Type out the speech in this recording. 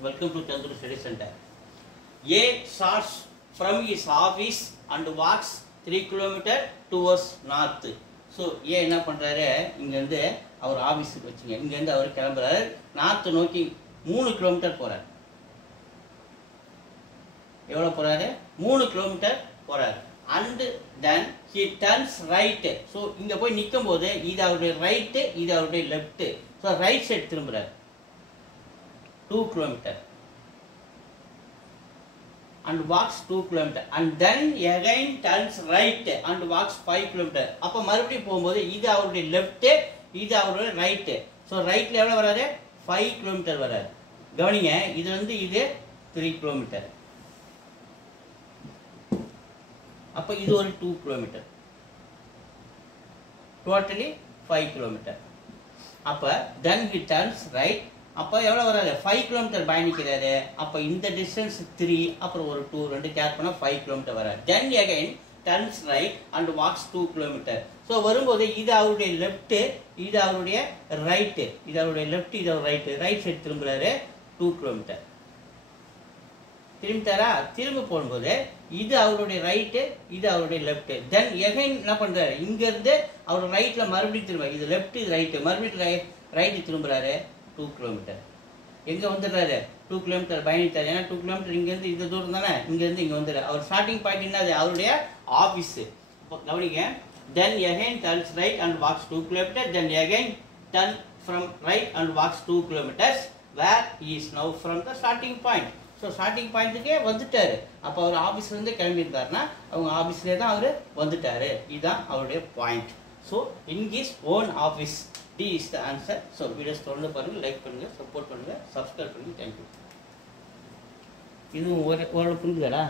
Welcome to Chandru Study Center. A starts from his office and walks 3 km towards north. So, A என்ன பண்றாரு இங்க இருந்து அவர் ஆபீஸ்க்கு வச்சுங்க. இங்க இருந்து அவர் கிளம்புறாரு நார்த் நோக்கி 3 km போறாரு. எவ்வளவு போறாரு? 3 km போறாரு. And then he turns right. So, இங்க போய் நிக்கும்போது இது அவருடைய ரைட், இது அவருடைய லெஃப்ட். So, ரைட் சைடு திரும்புறாரு. 2 km and walks 2 km and then again turns right and walks 5 km. அப்ப மறுபடியும் போகும்போது இது அவருடைய லெஃப்ட், இது அவருடைய ரைட். சோ ரைட்ல எவ்வளவு வராரு? 5 km வராரு. கவனிங்க, இது வந்து இது 3 km. அப்ப இது ஒரு 2 km. Totally 5 km. அப்ப then he turns right. அப்ப எவ்வளவு வராது? 5 km பயணிக்கிறாரு. அப்ப இந்த டிஸ்டன்ஸ் 3, அப்புறம் ஒரு 2 ரெண்டு கேட் பண்ணா 5 km வராது. then again turns right and walks 2 km. So வரும்போது இது அவருடைய லெஃப்ட், இது அவருடைய ரைட், இது அவருடைய லெஃப்ட், இது அவருடைய ரைட் சைடு திரும்புறாரு 2 km. திரும்பிட்டாரா? திரும்ப போகும்போது இது அவருடைய ரைட், இது அவருடைய லெஃப்ட். தென் again என்ன பண்றாரு? இங்க இருந்து அவர் ரைட்ல மறுபடியும் திரும்ப, இது லெஃப்ட் இது ரைட், மறுபடியும் ரைட் திரும்புறாரு 2 km. எங்க வந்துடுறாரு? 2 km பயணித்தார். ஏன்னா 2 km இங்க இருந்து இந்த தூரம் தானே, இங்க இருந்து இங்க வந்துடுறாரு. அவர் ஸ்டார்டிங் பாயிண்ட் என்னது? அவருடைய ஆபீஸ். கவனிங்க, then again turns right and walks 2 km. then again turn from right and walks 2 km where he is now from the starting point. So starting பாயிண்ட்டுக்கே வந்துட்டாரு. அப்போ அவர் ஆஃபீஸ்ல இருந்து கிளம்பியிருந்தாருன்னா அவங்க ஆஃபீஸ்லேயே தான் அவர் வந்துட்டாரு. இதுதான் அவருடைய point. So in his own office. D is the answer. So videos தொடர்ந்து பாருங்க, லைக் பண்ணுங்க, சப்போர்ட் பண்ணுங்க, சப்ஸ்கிரைப் பண்ணுங்க. தேங்க்யூ. இது ஒரு புரிஞ்சுதாடா?